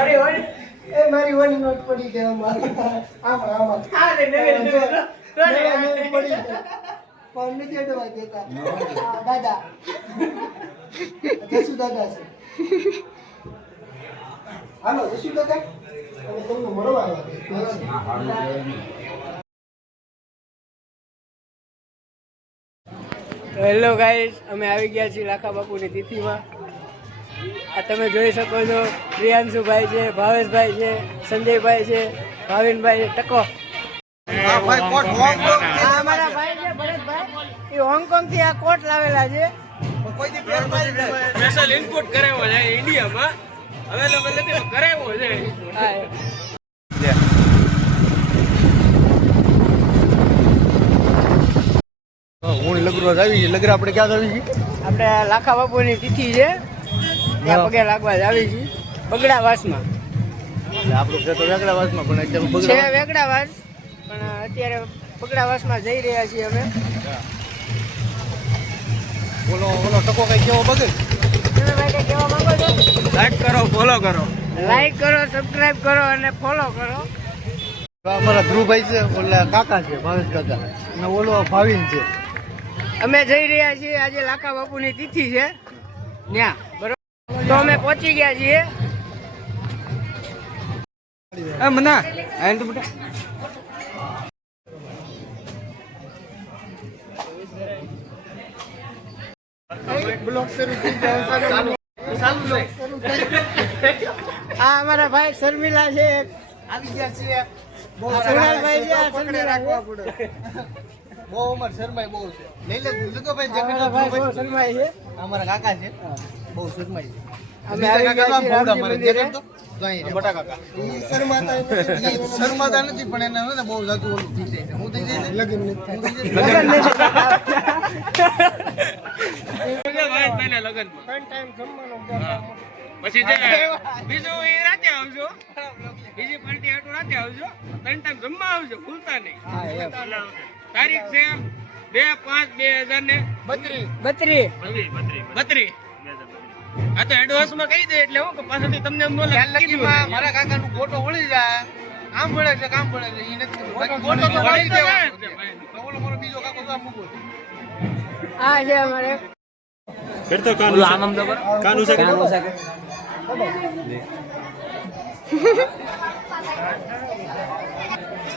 અરે ઓય એ મારી ઓની નોટ પડી ગઈ આમાં હા રે નવી પડી ગઈ પણ નથી અડવા દેતા દાદા જસુ દાદા છે હાલો જસુ દાદા અને તમને મળવા આવ્યા. હેલો ગાઈસ, અમે આવી ગયા છીએ લાખા બાપુની તિથિમાં. આ તમે જોઈ શકો છો, પ્રિયાંશુભાઈ છે, ભાવેશભાઈ છે, સંજયભાઈ છે, ભાવિનભાઈ છે. ટકો અમારા ભાઈ છે ભરતભાઈ, એ હોંગકોંગ થી આ કોટ લાવેલા છે. સ્પેશિયલ ઇનપુટ કરાવ્યો છે ઇન્ડિયામાં, અવેલેબલ નથી કરાવ્યો છે. હું લગરો આવી લગરા આપણે ક્યાં આવી છીએ? આપણે લાખા બાપુની તિથિ છે, ત્યાં પગે લાગવા જ આવી છીએ બગડાવાસમાં. આપણું છે તો વેગડાવાસમાં, પણ અત્યારે છે વેગડાવાસ, પણ અત્યારે બગડાવાસમાં જઈ રહ્યા છીએ અમે. ઓલો ટકો કઈ કેવો બગડ? તમે ભાઈ કઈ કહેવા માંગો છો? લાઈક કરો, ફોલો કરો. લાઈક કરો, સબસ્ક્રાઇબ કરો અને ફોલો કરો. અમારા ધ્રુવભાઈ છે, ઓલા કાકા છે, ભાવેશ કાકા, અને ઓલો ભાવિન છે. અમે જઈ રહ્યા છીએ આજે લાખા બાપુની તિથિ છે ત્યાં, બરોબર? તો અમે પહોંચી ગયા છીએ. મના આય તો બેટા આ અમારા ભાઈ શર્મિલા છે, આવી ગયા છે. સોનલભાઈ છે, શર્મિલા છે. બહુ ઉમર શર્માય બહુ છે. લઈ લે લીધો ભાઈ અમારા ભાઈ બહુ શર્માય છે. અમારા કાકા છે, બહુ શર્માય છે. અમે આવી ગયા છીએ રામજી મંદિરે. મોટા કાકા શર્માતા નથી, પણ એને ને બહુ જાતું ઓલું થઈ જાય છે. હું થઈ જાય લગન પછી જે બીજું એ રાતે આવજો, બીજી પાર્ટી હાટું રાતે આવજો, 3 ટાઈમ જમવા આવજો, ભૂલતા નહીં. તારીખ છે 2/5/2032. આ તો એડવાન્સ માં કહી દે એટલે હું કે પાછળથી તમને એમ બોલે મારા કાકા નું ફોટો વળી જાય, આમ ભળે છે કામ ભળે છે, એ નથી ફોટો તો વળી જાય. ઓલો મારો બીજો કાકો તો આમ મૂકો આ છે અમારે કરતો કાનું આમ આમ જબર કાનું છે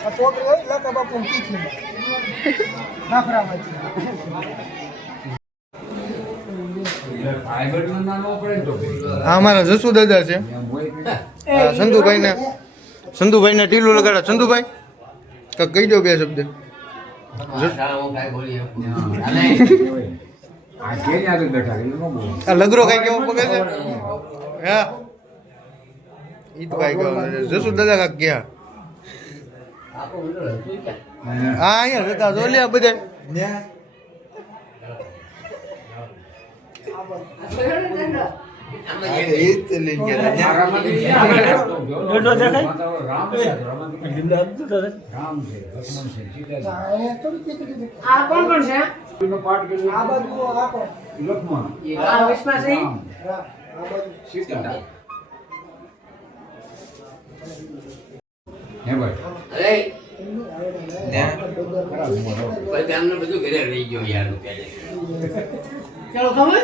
આ છોકરી હોય લાખા બાપુની તિથિમાં નાફરામાંથી. હા, અમારા જસુ દાદા છે. સંધુભાઈ ને ટીલું લગાડા. સંધુભાઈ કાક કહી દો બે શબ્દ. આ લગરો કઈ કેવો પગે છે? હા, ઈ તો કઈ કહો. જસુ દાદા કાક ગયા. હા, અહીંયા જતા જોલ્યા બધા. આ કોણ કોણ છે? આ બાજુ આ કોણ? આ વિશ્વાસ છે. આ બાજુ સીતા. હે ભાઈ અરે ભાઈ તમને બધું ઘરે રહી ગયો યાર. ચલો ખબર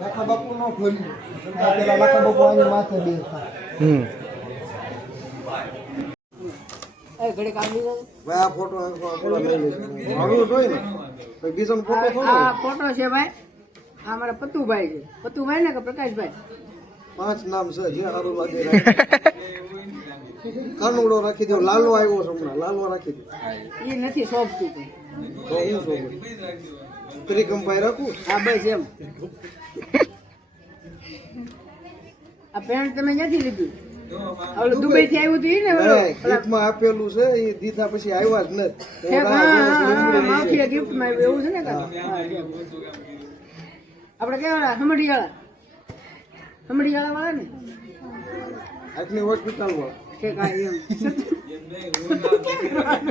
લાખા બાપુ નો ભૂલ્યું. પેલા લાખા બાપુ આની માથે બેસતા. ઘડી કાઢી ભાઈ આ ફોટો આ ફોટો છે ભાઈ. આ અમારા પતુભાઈ છે. પતુભાઈ ને કે પ્રકાશભાઈ? 5 નામ છે, જે સારું લાગે. કાનુડો રાખી દો. લાલો આવ્યો છે હમણાં, લાલો રાખી દો. એ નથી સોંપતું તો હું સોંપું ત્રિકંપાઈ રાખું. હા બસ એમ. આ પેન્ટ તમે ક્યાંથી લીધું? દુબઈ થી આવ્યું હતું ને ગિફ્ટમાં આપેલું છે, એ દીધા પછી આવ્યા જ નથી. માફિયા ગિફ્ટમાં આવ્યું એવું છે ને? આપણે કેવા સમઢિયાળા સમડીવાળા વાળા ને આટલી હોસ્પિટલ માં કે કાંઈ એમ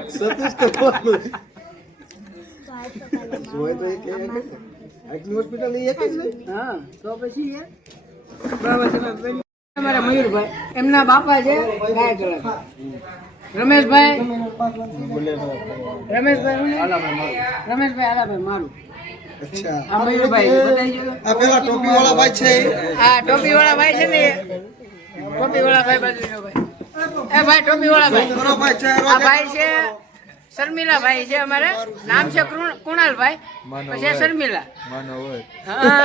સતીશ કરવાનું જોય તો એક આટલી હોસ્પિટલ એક જ નહીં. હા તો પછી યાર બરાબર તમે બેન અમારા મયુરભાઈ એમના બાપા છે ગાય કલાકાર રમેશભાઈ રમેશભાઈ આલાભાઈ મારું અચ્છા આ મયુરભાઈ બતાવી દો. આ પેલા ટોપી વાળા ભાઈ છે આ ટોપી વાળા ભાઈ છે ને ટોપી વાળા ભાઈ બાજુ જો ભાઈ એ ભાઈ ટોપી વાળા ભાઈ બરો ભાઈ છે આ ભાઈ છે શર્મિલા ભાઈ છે અમારે નામ છે કુણાલભાઈ પછી શર્મિલા માનવ હોય હા